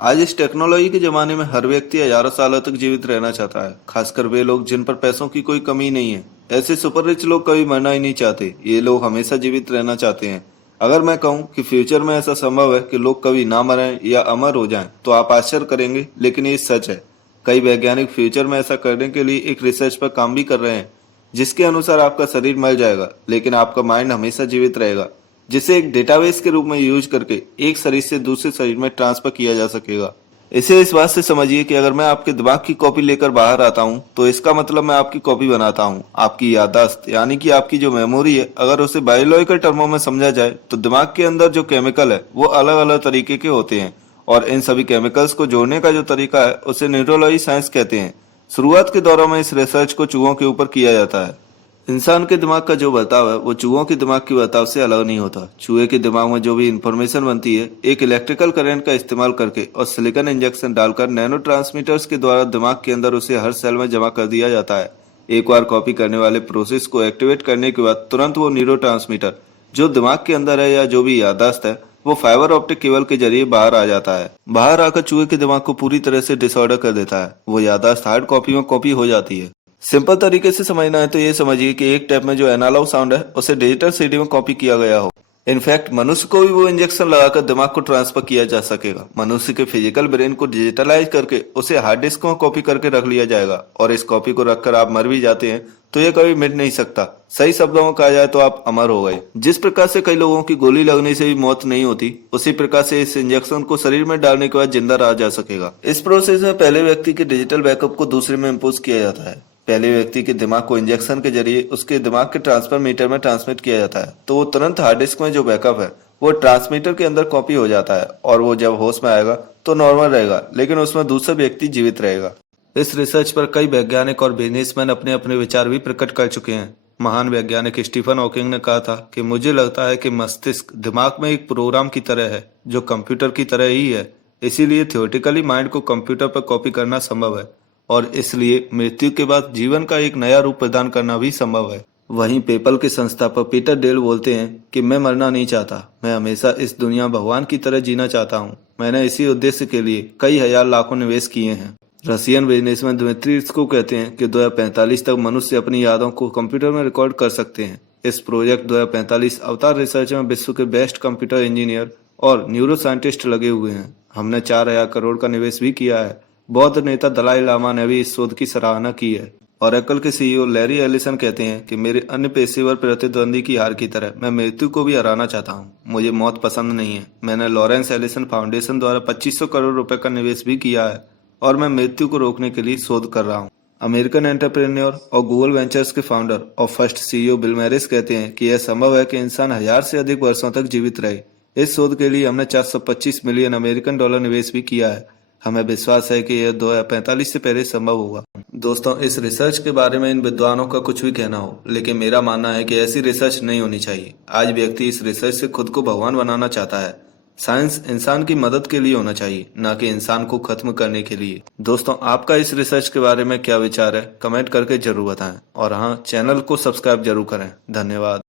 आज इस टेक्नोलॉजी के ज़माने में हर व्यक्ति हज़ारों सालों तक जीवित रहना चाहता है, खासकर वे लोग जिन पर पैसों की कोई कमी नहीं है। ऐसे सुपर रिच लोग कभी मरना ही नहीं चाहते, ये लोग हमेशा जीवित रहना चाहते हैं। अगर मैं कहूँ कि फ्यूचर में ऐसा संभव है कि लोग कभी ना मरें या अमर हो जाएं, तो आप आश्चर्य करेंगे, लेकिन ये सच है। कई वैज्ञानिक फ्यूचर में ऐसा करने के लिए एक रिसर्च पर काम भी कर रहे हैं, जिसके अनुसार आपका शरीर मर जाएगा, लेकिन आपका माइंड हमेशा जीवित रहेगा, जिसे एक डेटाबेस के रूप में यूज करके एक शरीर से दूसरे शरीर में ट्रांसफर किया जा सकेगा। इसे इस बात से समझिए कि अगर मैं आपके दिमाग की कॉपी लेकर बाहर आता हूँ, तो इसका मतलब मैं आपकी कॉपी बनाता हूँ। आपकी याददाश्त यानी कि आपकी जो मेमोरी है, अगर उसे बायोलॉजिकल टर्मों में समझा जाए तो दिमाग के अंदर जो केमिकल है वो अलग अलग तरीके के होते हैं, और इन सभी केमिकल्स को जोड़ने का जो तरीका है उसे न्यूरोलॉजी साइंस कहते हैं। शुरुआत के दौरों में इस रिसर्च को चूहों के ऊपर किया जाता है। इंसान के दिमाग का जो बर्ताव है वो चूहों के दिमाग के बर्ताव से अलग नहीं होता। चूहे के दिमाग में जो भी इंफॉर्मेशन बनती है, एक इलेक्ट्रिकल करंट का इस्तेमाल करके और सिलिकॉन इंजेक्शन डालकर नैनो ट्रांसमीटर्स के द्वारा दिमाग के अंदर उसे हर सेल में जमा कर दिया जाता है। एक बार कॉपी करने वाले प्रोसेस को एक्टिवेट करने के बाद तुरंत वो न्यूरो जो दिमाग के अंदर है या जो भी याददाश्त है, वो फाइबर ऑप्टिक केबल के जरिए बाहर आ जाता है। बाहर आकर चूहे के दिमाग को पूरी तरह से डिसऑर्डर कर देता है। वो याददाश्त हार्ड कॉपी में कॉपी हो जाती है। सिंपल तरीके से समझना है तो ये समझिए कि एक टैप में जो एनालॉग साउंड है उसे डिजिटल सीडी में कॉपी किया गया हो। इनफैक्ट मनुष्य को भी वो इंजेक्शन लगाकर दिमाग को ट्रांसफर किया जा सकेगा। मनुष्य के फिजिकल ब्रेन को डिजिटलाइज करके उसे हार्ड डिस्क में कॉपी करके रख लिया जाएगा, और इस कॉपी को रखकर आप मर भी जाते हैं तो ये कभी मिट नहीं सकता। सही शब्दों में कहा जाए तो आप अमर हो गए। जिस प्रकार से कई लोगों की गोली लगने से भी मौत नहीं होती, उसी प्रकार से इस इंजेक्शन को शरीर में डालने के बाद जिंदा रहा जा सकेगा। इस प्रोसेस में पहले व्यक्ति के डिजिटल बैकअप को दूसरे में इम्पोज किया जाता है। पहले व्यक्ति के दिमाग को इंजेक्शन के जरिए उसके दिमाग के ट्रांसफर मीटर में ट्रांसमिट किया जाता है, तो वो तुरंत हार्ड डिस्क में जो बैकअप है वो ट्रांसमीटर के अंदर कॉपी हो जाता है, और वो जब होश में आएगा तो नॉर्मल रहेगा, लेकिन उसमें दूसरा व्यक्ति जीवित रहेगा। इस रिसर्च पर कई वैज्ञानिक और बिजनेसमैन अपने अपने विचार भी प्रकट कर चुके हैं। महान वैज्ञानिक स्टीफन हॉकिंग ने कहा था कि मुझे लगता है कि मस्तिष्क दिमाग में एक प्रोग्राम की तरह है जो कंप्यूटर की तरह ही है, इसीलिए थियोरेटिकली माइंड को कंप्यूटर पर कॉपी करना संभव है, और इसलिए मृत्यु के बाद जीवन का एक नया रूप प्रदान करना भी संभव है। वहीं पेपल के संस्थापक पीटर डेल बोलते हैं कि मैं मरना नहीं चाहता, मैं हमेशा इस दुनिया भगवान की तरह जीना चाहता हूँ। मैंने इसी उद्देश्य के लिए कई हजार लाखों निवेश किए हैं। रशियन बिजनेसमैन दिमित्री को कहते हैं कि 2045 तक मनुष्य अपनी यादों को कंप्यूटर में रिकॉर्ड कर सकते हैं। इस प्रोजेक्ट 2045 अवतार रिसर्च में विश्व के बेस्ट कंप्यूटर इंजीनियर और न्यूरो साइंटिस्ट लगे हुए हैं। हमने 4,000 करोड़ का निवेश भी किया है। बौद्ध नेता दलाई लामा ने भी इस शोध की सराहना की है। ओरेकल के सीईओ लैरी एलिसन कहते हैं कि मेरे अन्य पेशेवर प्रतिद्वंदी की हार की तरह मैं मृत्यु को भी हराना चाहता हूं। मुझे मौत पसंद नहीं है। मैंने लॉरेंस एलिसन फाउंडेशन द्वारा 2500 करोड़ रुपए का निवेश भी किया है, और मैं मृत्यु को रोकने के लिए शोध कर रहा हूं। अमेरिकन एंटरप्रेन्योर और गूगल वेंचर्स के फाउंडर और फर्स्ट सीईओ बिल मैरिस कहते हैं कि यह संभव है कि इंसान 1000 से अधिक वर्षों तक जीवित रहे। इस शोध के लिए हमने 425 मिलियन अमेरिकन डॉलर निवेश भी किया है। हमें विश्वास है कि यह 2045 से पहले संभव होगा। दोस्तों, इस रिसर्च के बारे में इन विद्वानों का कुछ भी कहना हो, लेकिन मेरा मानना है कि ऐसी रिसर्च नहीं होनी चाहिए। आज व्यक्ति इस रिसर्च से खुद को भगवान बनाना चाहता है। साइंस इंसान की मदद के लिए होना चाहिए, न कि इंसान को खत्म करने के लिए। दोस्तों, आपका इस रिसर्च के बारे में क्या विचार है, कमेंट करके जरूर बताएं, और हाँ, चैनल को सब्सक्राइब जरूर करें। धन्यवाद।